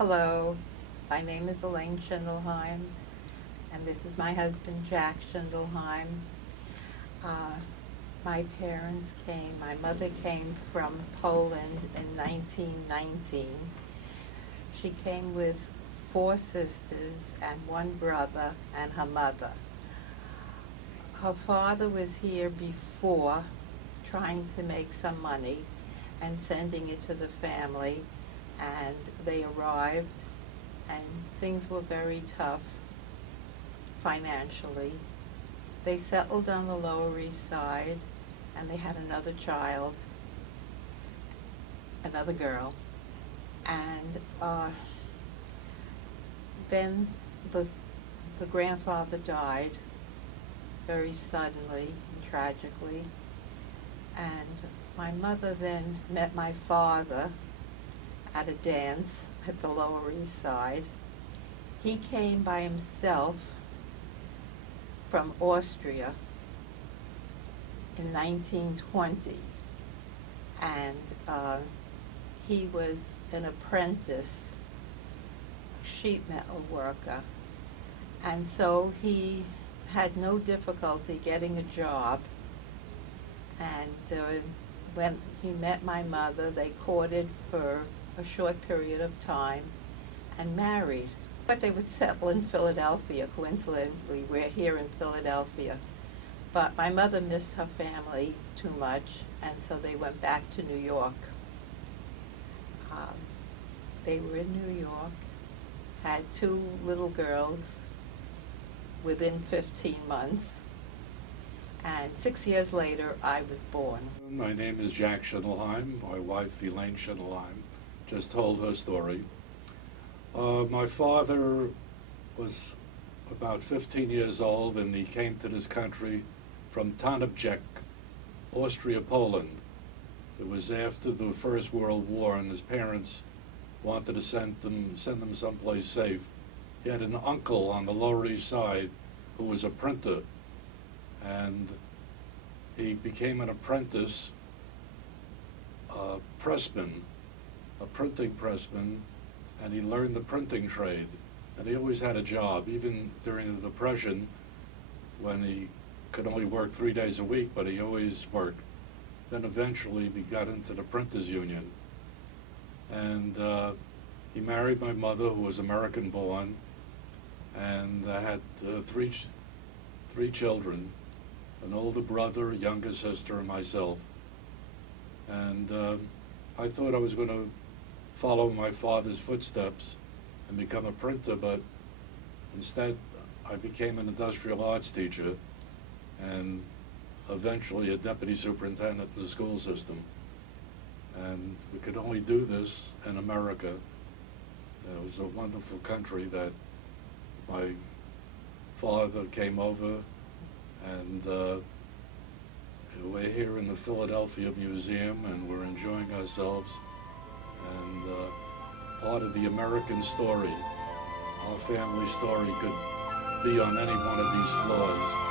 Hello, my name is Elayne Schindelheim, and this is my husband, Jack Schindelheim. Uh, my parents came, my mother came from Poland in 1919. She came with four sisters and one brother and her mother. Her father was here before, trying to make some money and sending it to the family, and they arrived and things were very tough financially. They settled on the Lower East Side and they had another child, another girl, and then the grandfather died very suddenly and tragically, and my mother then met my father at a dance at the Lower East Side. He came by himself from Austria in 1920, and he was an apprentice sheet metal worker, and so he had no difficulty getting a job. And when he met my mother, they courted for a short period of time and married. But they would settle in Philadelphia. Coincidentally, we're here in Philadelphia. But my mother missed her family too much, and so they went back to New York. They were in New York, had two little girls within 15 months, and 6 years later, I was born. My name is Jack Schindelheim. My wife, Elayne Schindelheim, just told her story. My father was about 15 years old, and he came to this country from Tarnobrzeg, Austria, Poland. It was after the First World War, and his parents wanted to send them someplace safe. He had an uncle on the Lower East Side who was a printer, and he became an apprentice pressman, a printing pressman, and he learned the printing trade. And he always had a job, even during the Depression, when he could only work 3 days a week, but he always worked. Then eventually he got into the Printers Union. And he married my mother, who was American born, and had three children, an older brother, a younger sister, and myself. And I thought I was going to follow my father's footsteps and become a printer, but instead I became an industrial arts teacher and eventually a deputy superintendent of the school system. And we could only do this in America. It was a wonderful country that my father came over, and we're here in the Philadelphia Museum, and we're enjoying ourselves. And part of the American story, our family story, could be on any one of these floors.